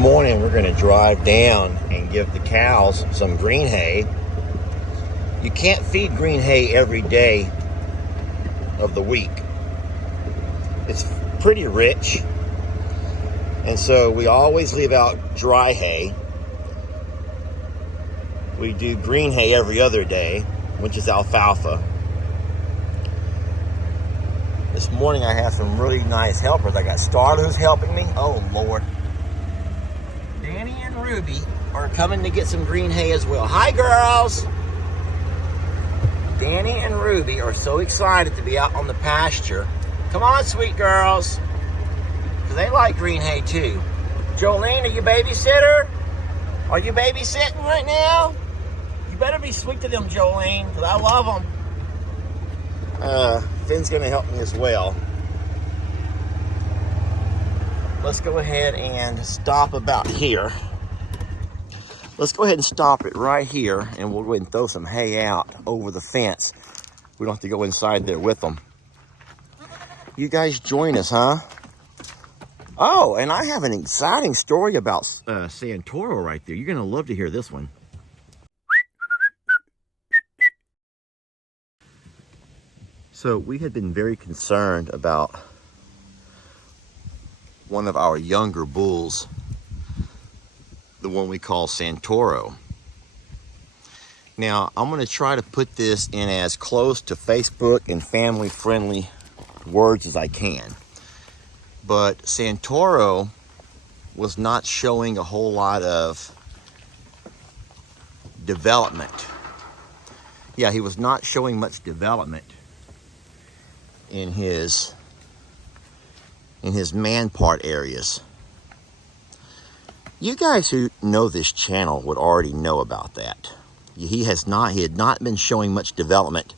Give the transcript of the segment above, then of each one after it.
morning we're going to drive down and give the cows some green hay. You can't feed green hay every day of the week. It's pretty rich, and so we always leave out dry hay. We do green hay every other day, which is alfalfa. This morning I have some really nice helpers. I got Starla who's helping me. Oh Lord. Danny and Ruby are coming to get some green hay as well. Hi girls! Danny and Ruby are so excited to be out on the pasture. Come on, sweet girls. Because they like green hay too. Jolene, are you babysitter? Are you babysitting right now? You better be sweet to them, Jolene, because I love them. Finn's going to help me as well. Let's go ahead and stop about here. Let's go ahead and stop it right here, and we'll go ahead and throw some hay out over the fence. We don't have to go inside there with them. You guys join us, huh? Oh, and I have an exciting story about Santoro right there. You're going to love to hear this one. So we had been very concerned about one of our younger bulls, the one we call Santoro. Now, I'm going to try to put this in as close to Facebook and family-friendly words as I can. But Santoro was not showing a whole lot of development. Yeah, he was not showing much development in his man part areas. You guys who know this channel would already know about that. He had not been showing much development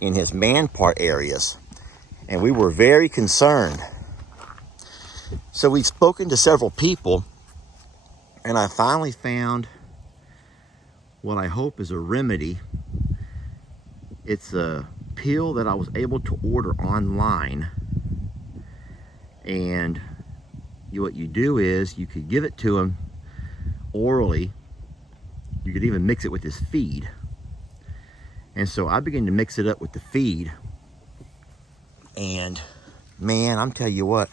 in his man part areas, and we were very concerned. So we've spoken to several people, and I finally found what I hope is a remedy. It's a pill that I was able to order online, and what you do is you could give it to him orally. You could even mix it with his feed. And so I began to mix it up with the feed, and man, I'm telling you what,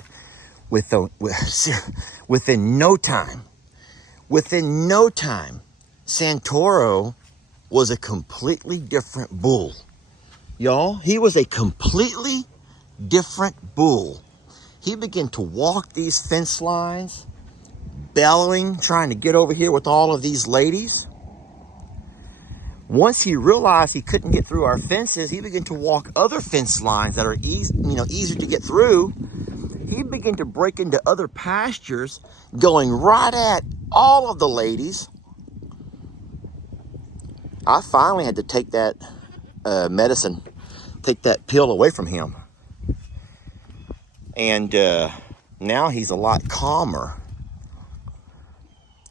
within no time, Santoro was a completely different bull. Y'all, he was a completely different bull. He began to walk these fence lines, bellowing, trying to get over here with all of these ladies. Once he realized he couldn't get through our fences, he began to walk other fence lines that are easier to get through. He began to break into other pastures, going right at all of the ladies. I finally had to take that take that pill away from him. And now he's a lot calmer.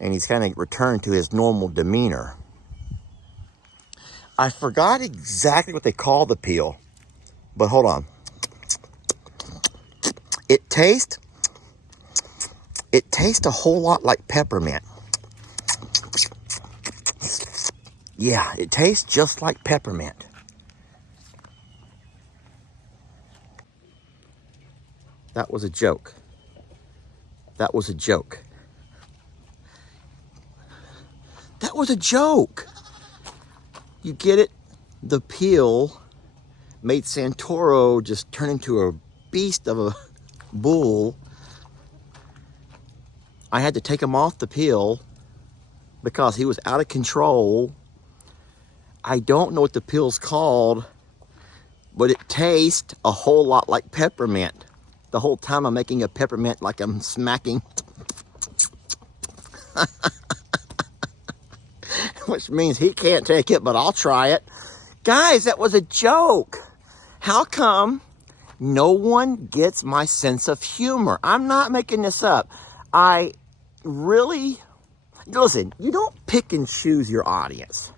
And he's kind of returned to his normal demeanor. I forgot exactly what they call the pill, but hold on. It tastes a whole lot like peppermint. Yeah, it tastes just like peppermint. That was a joke. That was a joke. That was a joke. You get it? The pill made Santoro just turn into a beast of a bull. I had to take him off the pill because he was out of control. I don't know what the pill's called, but it tastes a whole lot like peppermint. The whole time I'm making a peppermint like I'm smacking. Which means he can't take it, but I'll try it. Guys, that was a joke. How come no one gets my sense of humor? I'm not making this up. I really, listen, you don't pick and choose your audience.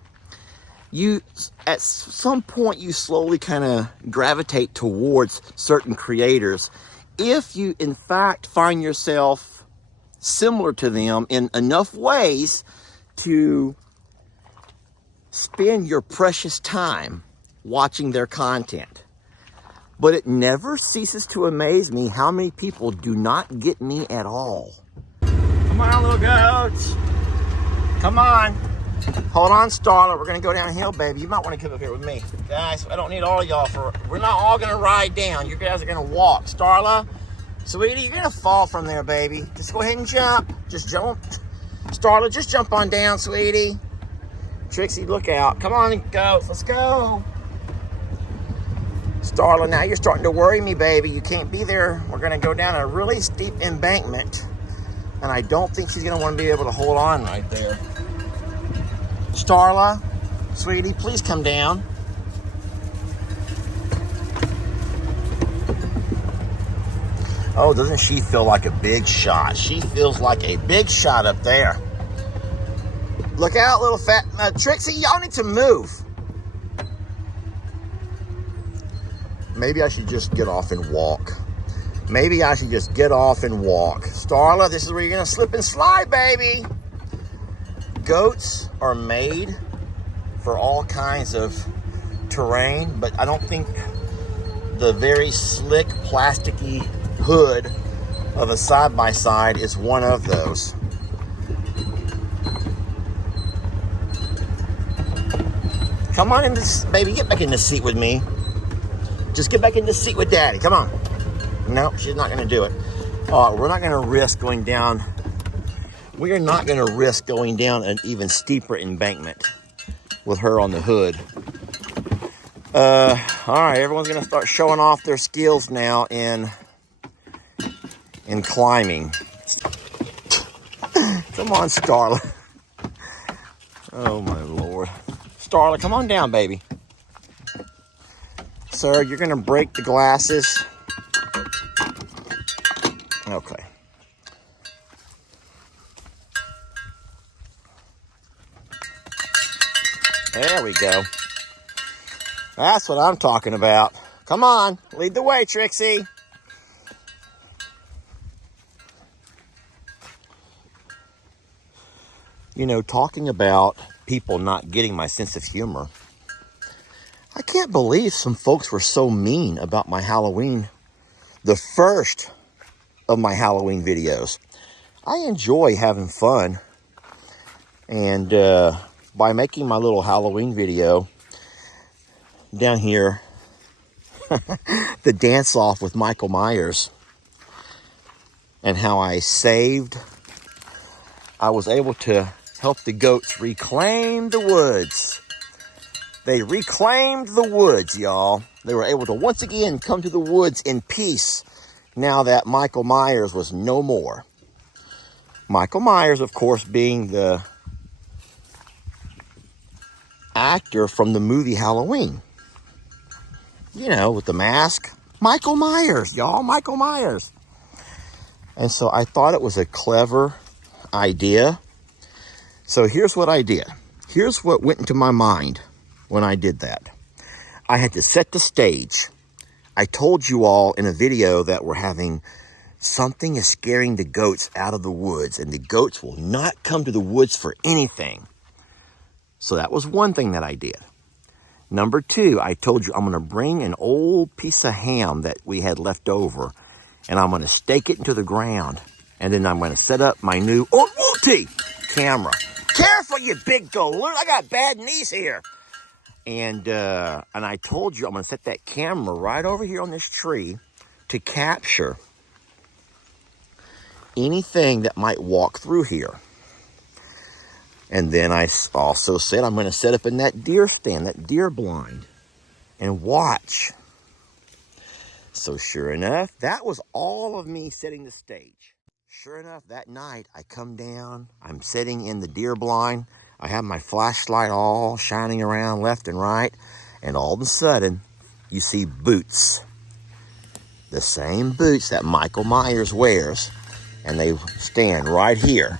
At some point, you slowly kind of gravitate towards certain creators. If you, in fact, find yourself similar to them in enough ways to spend your precious time watching their content. But it never ceases to amaze me how many people do not get me at all. Come on, little goats. Come on. Hold on, Starla. We're going to go downhill, baby. You might want to come up here with me. Guys, I don't need all of y'all for... We're not all going to ride down. You guys are going to walk. Starla, sweetie, you're going to fall from there, baby. Just go ahead and jump. Just jump. Starla, just jump on down, sweetie. Trixie, look out. Come on, goats. Let's go. Starla, now you're starting to worry me, baby. You can't be there. We're going to go down a really steep embankment. And I don't think she's going to want to be able to hold on right there. Starla, sweetie, please come down. Oh, doesn't she feel like a big shot? She feels like a big shot up there. Look out, little fat... Trixie, y'all need to move. Maybe I should just get off and walk. Maybe I should just get off and walk. Starla, this is where you're going to slip and slide, baby. Goats are made for all kinds of terrain, but I don't think the very slick, plasticky hood of a side-by-side is one of those. Come on in this, baby. Get back in the seat with me. Just get back in the seat with Daddy. Come on. No, she's not going to do it. We're not going to risk going down. We are not going to risk going down an even steeper embankment with her on the hood. All right, everyone's going to start showing off their skills now in climbing. Come on, Starla. Oh, my Lord. Starla, come on down, baby. Sir, you're going to break the glasses. Okay. There we go. That's what I'm talking about. Come on, lead the way, Trixie. You know, talking about people not getting my sense of humor, I can't believe some folks were so mean about my Halloween, the first of my Halloween videos. I enjoy having fun, and by making my little Halloween video down here, the dance off with Michael Myers, and how I was able to help the goats reclaim the woods. They reclaimed the woods, y'all. They were able to once again come to the woods in peace now that Michael Myers was no more. Michael Myers, of course, being the actor from the movie Halloween. You know, with the mask. Michael Myers, y'all. Michael Myers. And so I thought it was a clever idea. So here's what I did. Here's what went into my mind when I did that. I had to set the stage. I told you all in a video that we're having something is scaring the goats out of the woods, and the goats will not come to the woods for anything. So that was one thing that I did. Number two, I told you I'm going to bring an old piece of ham that we had left over, and I'm going to stake it into the ground, and then I'm going to set up my new camera. Careful, you big galoot. I got bad knees here. And I told you I'm going to set that camera right over here on this tree to capture anything that might walk through here. And then I also said I'm going to set up in that deer stand, that deer blind, and watch. So sure enough, that was all of me setting the stage. Sure enough, that night I come down, I'm sitting in the deer blind. I have my flashlight all shining around left and right, and all of a sudden, you see boots. The same boots that Michael Myers wears, and they stand right here,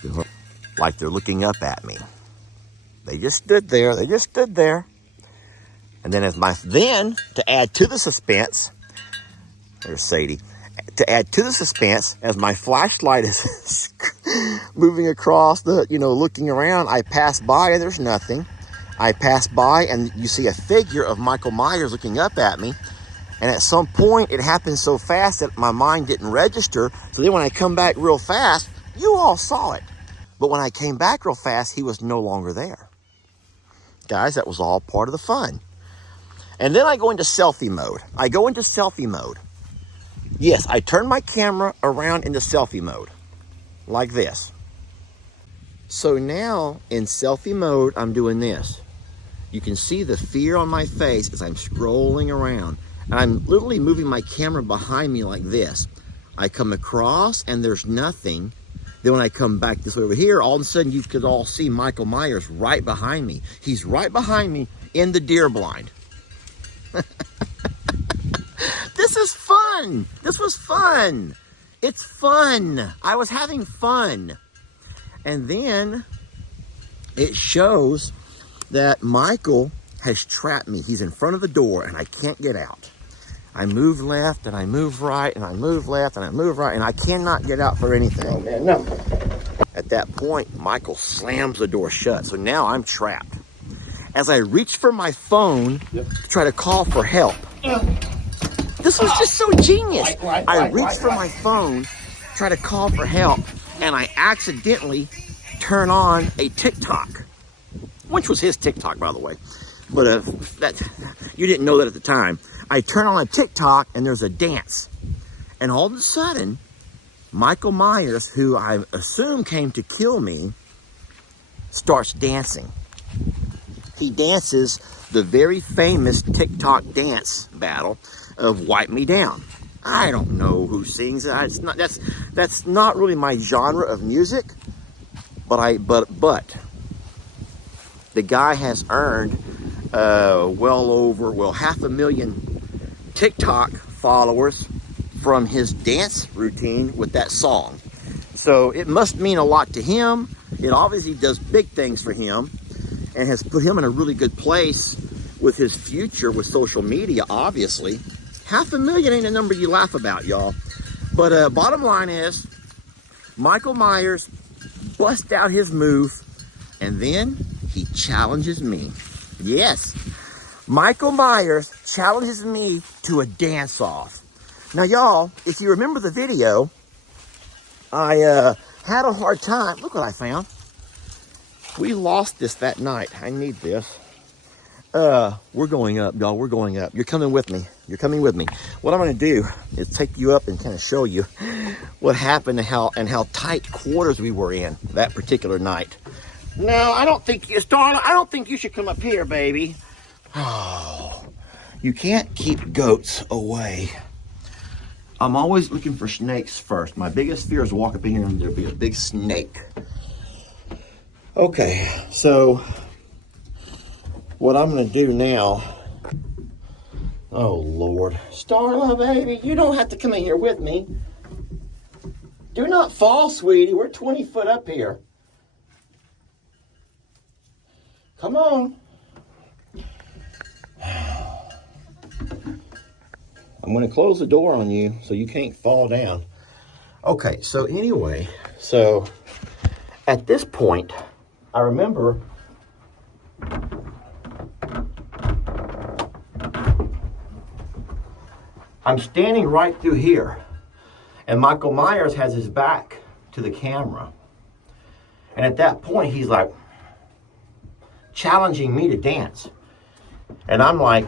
like they're looking up at me. They just stood there, And then to add to the suspense, there's Sadie. To add to the suspense, as my flashlight is moving across the, looking around. I pass by and there's nothing. I pass by and you see a figure of Michael Myers looking up at me. And at some point, it happened so fast that my mind didn't register. So then when I come back real fast, you all saw it. But when I came back real fast, he was no longer there. Guys, that was all part of the fun. And then I go into selfie mode. Yes, I turn my camera around into selfie mode, like this. So now, in selfie mode, I'm doing this. You can see the fear on my face as I'm scrolling around. And I'm literally moving my camera behind me like this. I come across and there's nothing. Then when I come back this way over here, all of a sudden you could all see Michael Myers right behind me. He's right behind me in the deer blind. This is fun. This was fun. It's fun. I was having fun. And then it shows that Michael has trapped me. He's in front of the door and I can't get out. I move left and I move right and I move left and I move right and I cannot get out for anything. Oh man, no. At that point, Michael slams the door shut. So now I'm trapped. As I reach for my phone to try to call for help. This was just so genius. I reach for my phone, try to call for help, and I accidentally turn on a TikTok, which was his TikTok, by the way. But you didn't know that at the time. I turn on a TikTok and there's a dance. And all of a sudden, Michael Myers, who I assume came to kill me, starts dancing. He dances the very famous TikTok dance battle of Wipe Me Down. I don't know who sings it. It's not, that's not really my genre of music. But the guy has earned well over 500,000 TikTok followers from his dance routine with that song. So it must mean a lot to him. It obviously does big things for him and has put him in a really good place with his future with social media, obviously. 500,000 ain't a number you laugh about, y'all. But bottom line is, Michael Myers busts out his move and then he challenges me. Yes. Michael Myers challenges me to a dance-off. Now, y'all, if you remember the video, I had a hard time. Look what I found. We lost this that night. I need this. We're going up, y'all. We're going up. You're coming with me. You're coming with me. What I'm going to do is take you up and kind of show you what happened and how tight quarters we were in that particular night. No, I don't think you, Starla, I don't think you should come up here, baby. Oh, you can't keep goats away. I'm always looking for snakes first. My biggest fear is walk up in here and there'll be a big snake. Okay, so what I'm going to do now, oh Lord, Starla, baby, you don't have to come in here with me. Do not fall, sweetie. We're 20 foot up here. Come on. I'm going to close the door on you so you can't fall down. Okay, so anyway, so at this point, I remember I'm standing right through here, and Michael Myers has his back to the camera. And at that point, he's like challenging me to dance. And I'm like,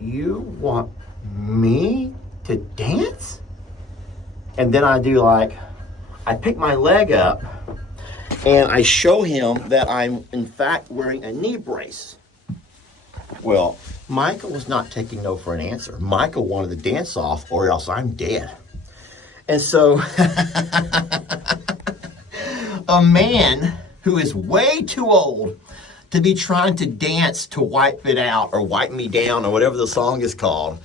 you want me to dance? And then I do like, I pick my leg up and I show him that I'm in fact wearing a knee brace. Well, Michael was not taking no for an answer. Michael wanted to dance off or else I'm dead. And so a man who is way too old to be trying to dance to Wipe It Out or Wipe Me Down or whatever the song is called,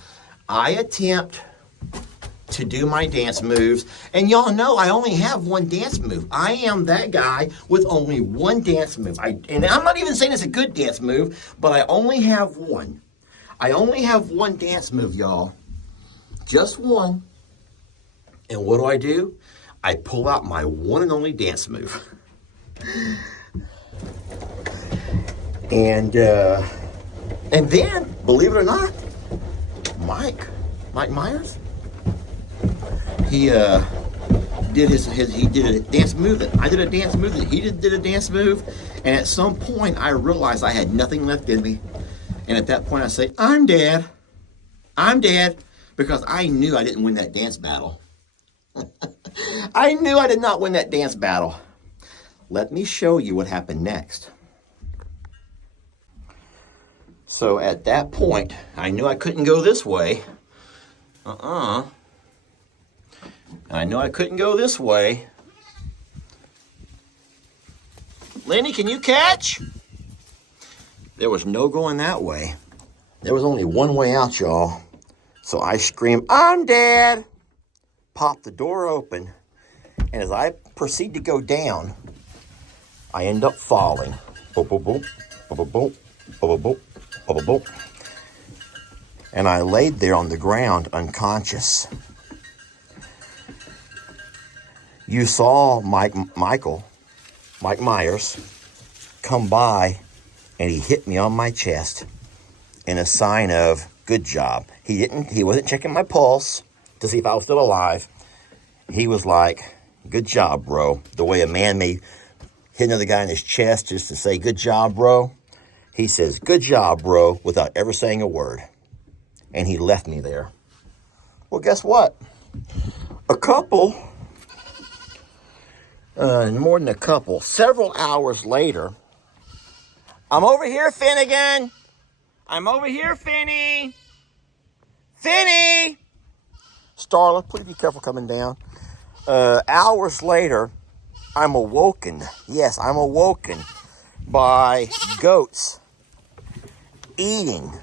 I attempt to do my dance moves. And y'all know I only have one dance move. I am that guy with only one dance move. And I'm not even saying it's a good dance move, but I only have one. I only have one dance move, y'all. Just one. And what do? I pull out my one and only dance move. And then, believe it or not, Mike Myers, he did he did a dance move that I did a dance move that he did a dance move, and at some point I realized I had nothing left in me, and at that point I say, I'm dead, because I knew I didn't win that dance battle. I knew I did not win that dance battle. Let me show you what happened next. So at that point, I knew I couldn't go this way. I knew I couldn't go this way. Lenny, can you catch? There was no going that way. There was only one way out, y'all. So I screamed, I'm dead. Pop the door open. And as I proceed to go down, I end up falling. Boop, boop, boop, boop, boop, boop, boop, boop, boop, boop. And I laid there on the ground unconscious. You saw Mike Myers come by, and he hit me on my chest in a sign of good job. He wasn't checking my pulse to see if I was still alive. He was like, good job, bro. The way a man may hit another guy in his chest just to say, good job, bro. He says, good job, bro, without ever saying a word. And he left me there. Well, guess what? More than a couple, several hours later, I'm over here, Finnegan. I'm over here, Finny. Finny! Starla, please be careful coming down. Hours later, I'm awoken. Yes, I'm awoken by goats eating.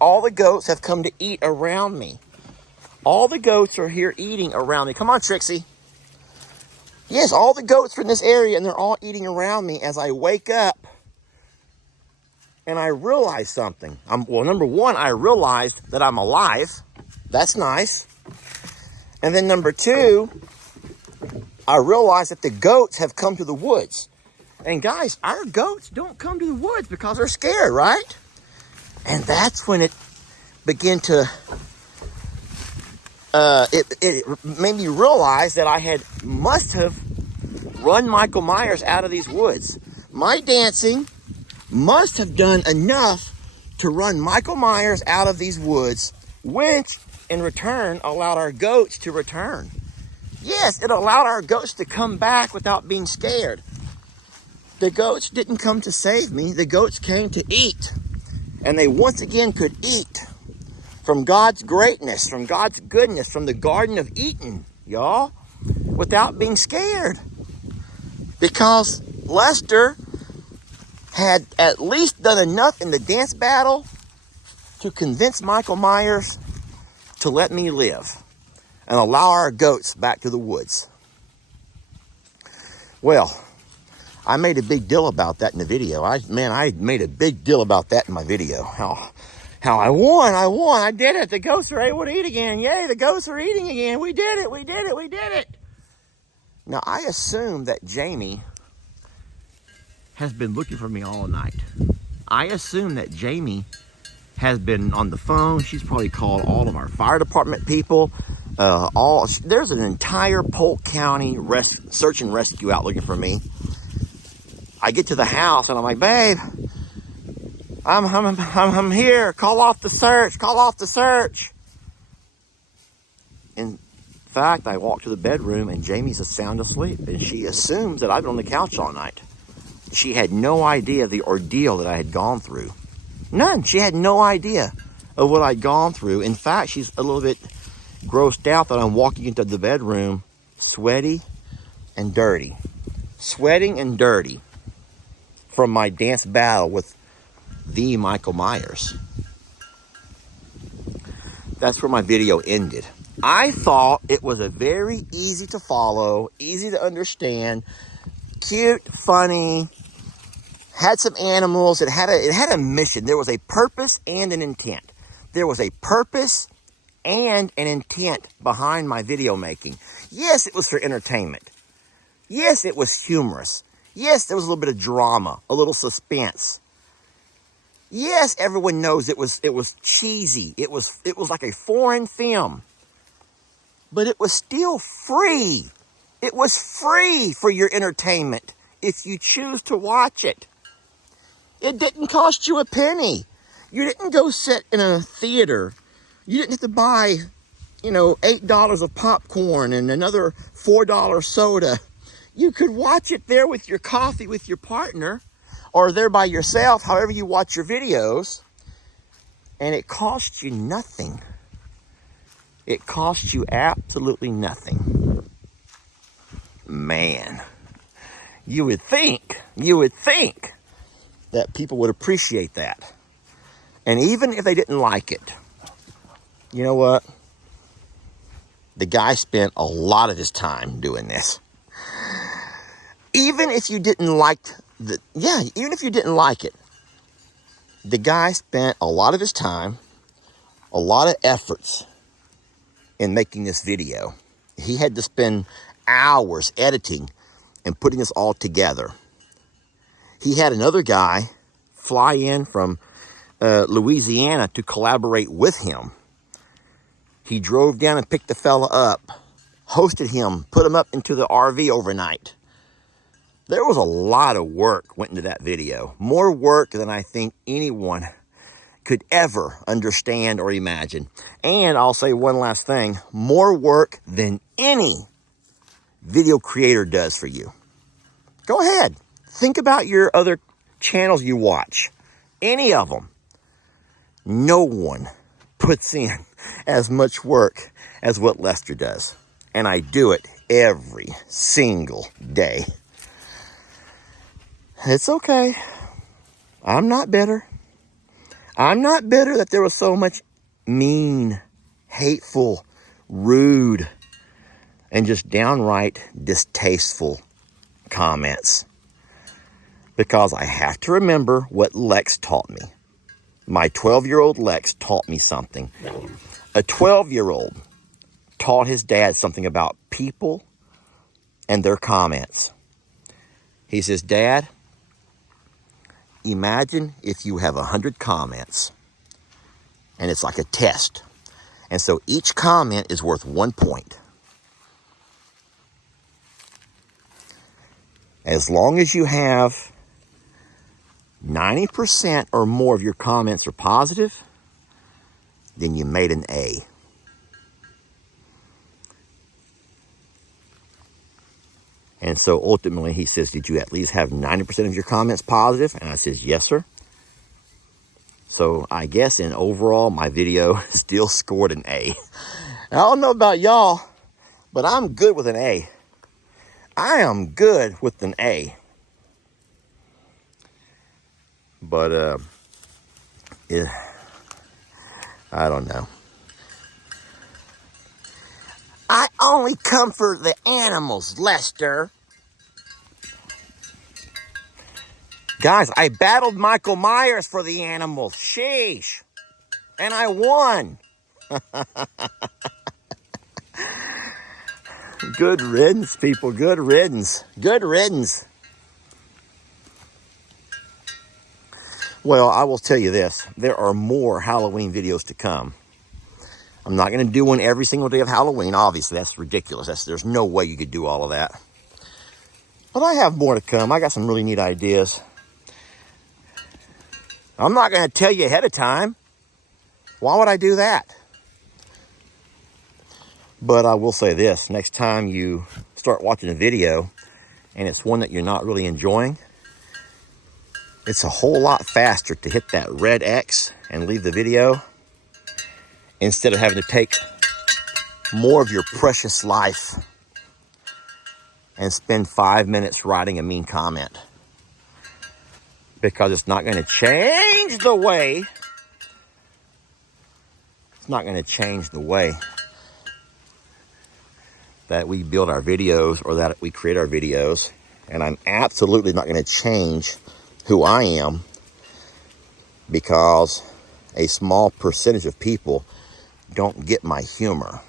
All the goats have come to eat around me. All the goats are here eating around me. Come on, Trixie. Yes, all the goats are in this area, and they're all eating around me as I wake up. And I realize something. Number one, I realized that I'm alive. That's nice. And then number two, I realized that the goats have come to the woods. And guys, our goats don't come to the woods because they're scared, right? And that's when it began to, it made me realize that I must have run Michael Myers out of these woods. My dancing must have done enough to run Michael Myers out of these woods, which in return allowed our goats to return. Yes, it allowed our goats to come back without being scared. The goats didn't come to save me. The goats came to eat. And they once again could eat from God's greatness, from God's goodness, from the Garden of Eden, y'all, without being scared. Because Lester had at least done enough in the dance battle to convince Michael Myers to let me live and allow our goats back to the woods. Well, I made a big deal about that in the video. I made a big deal about that in my video. How I won. I did it. The goats are able to eat again. Yay, the goats are eating again. We did it. Now, I assume that Jamie has been looking for me all night. I assume that Jamie has been on the phone. She's probably called all of our fire department people. There's an entire Polk County search and rescue out looking for me. I get to the house and I'm like, babe, I'm here. Call off the search. In fact, I walk to the bedroom and Jamie's sound asleep, and she assumes that I've been on the couch all night. She had no idea the ordeal that I had gone through. None. She had no idea of what I'd gone through. In fact, she's a little bit grossed out that I'm walking into the bedroom sweaty and dirty. Sweating and dirty from my dance battle with the Michael Myers. That's where my video ended. I thought it was a very easy to follow, easy to understand, cute, funny, had some animals. It had a mission. There was a purpose and an intent. There was a purpose and an intent behind my video making. Yes, it was for entertainment. Yes, it was humorous. Yes, there was a little bit of drama, a little suspense. Yes, everyone knows it was cheesy. It was like a foreign film. But it was still free. It was free for your entertainment if you choose to watch it. It didn't cost you a penny. You didn't go sit in a theater. You didn't have to buy, $8 of popcorn and another $4 soda. You could watch it there with your coffee with your partner, or there by yourself, however you watch your videos, and it costs you nothing. It costs you absolutely nothing. Man, you would think that people would appreciate that. And even if they didn't like it, you know what? The guy spent a lot of his time doing this. Even if you didn't like even if you didn't like it, the guy spent a lot of his time, a lot of efforts in making this video. He had to spend hours editing and putting this all together. He had another guy fly in from Louisiana to collaborate with him. He drove down and picked the fella up, hosted him, put him up into the RV overnight. There was a lot of work went into that video. More work than I think anyone could ever understand or imagine. And I'll say one last thing, more work than any video creator does for you. Go ahead. Think about your other channels you watch. Any of them. No one puts in as much work as what Lester does. And I do it every single day. It's okay. I'm not bitter. I'm not bitter that there was so much mean, hateful, rude, and just downright distasteful comments. Because I have to remember what Lex taught me. My 12-year-old Lex taught me something. A 12-year-old taught his dad something about people and their comments. He says, Dad, imagine if you have 100 comments and it's like a test. And so each comment is worth 1 point. As long as you have 90% or more of your comments are positive, then you made an A. And so ultimately he says, did you at least have 90% of your comments positive? And I says, yes, sir. So I guess in overall, my video still scored an A. I don't know about y'all, but I'm good with an A. I am good with an A. But, I don't know. I only come for the animals, Lester. Guys, I battled Michael Myers for the animals. Sheesh. And I won. Good riddance, people. Good riddance. Good riddance. Well, I will tell you this. There are more Halloween videos to come. I'm not going to do one every single day of Halloween. Obviously, that's ridiculous. There's no way you could do all of that. But I have more to come. I got some really neat ideas. I'm not going to tell you ahead of time. Why would I do that? But I will say this. Next time you start watching a video and it's one that you're not really enjoying, it's a whole lot faster to hit that red X and leave the video instead of having to take more of your precious life and spend 5 minutes writing a mean comment. Because it's not going to change the way. It's not going to change the way that we build our videos or that we create our videos. And I'm absolutely not going to change who I am because a small percentage of people don't get my humor.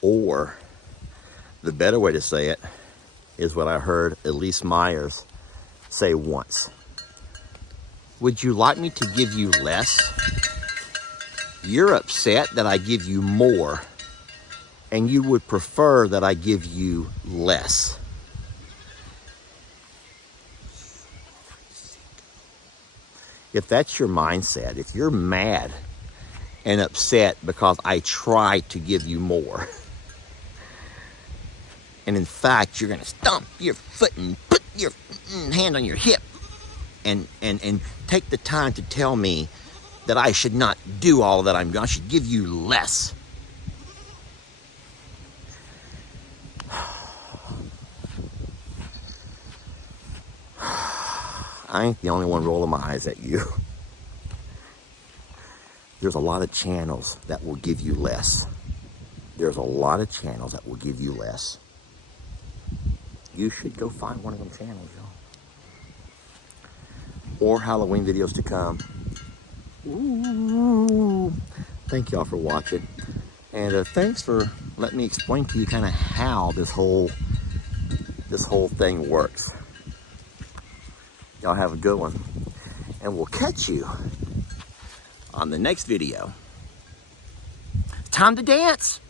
Or the better way to say it is what I heard Elise Myers say once. Would you like me to give you less? You're upset that I give you more, and you would prefer that I give you less. If that's your mindset, if you're mad and upset because I try to give you more, and in fact, you're gonna stomp your foot and put your hand on your hip and take the time to tell me that I should not do all that I'm doing, I should give you less. I ain't the only one rolling my eyes at you. There's a lot of channels that will give you less. There's a lot of channels that will give you less. You should go find one of them channels, y'all. Or Halloween videos to come. Ooh. Thank y'all for watching. And thanks for letting me explain to you kind of how this whole thing works. Y'all have a good one. And we'll catch you on the next video. Time to dance.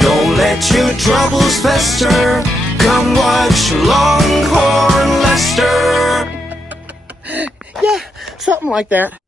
Don't let your troubles fester. Come watch Longhorn Lester. Yeah, something like that.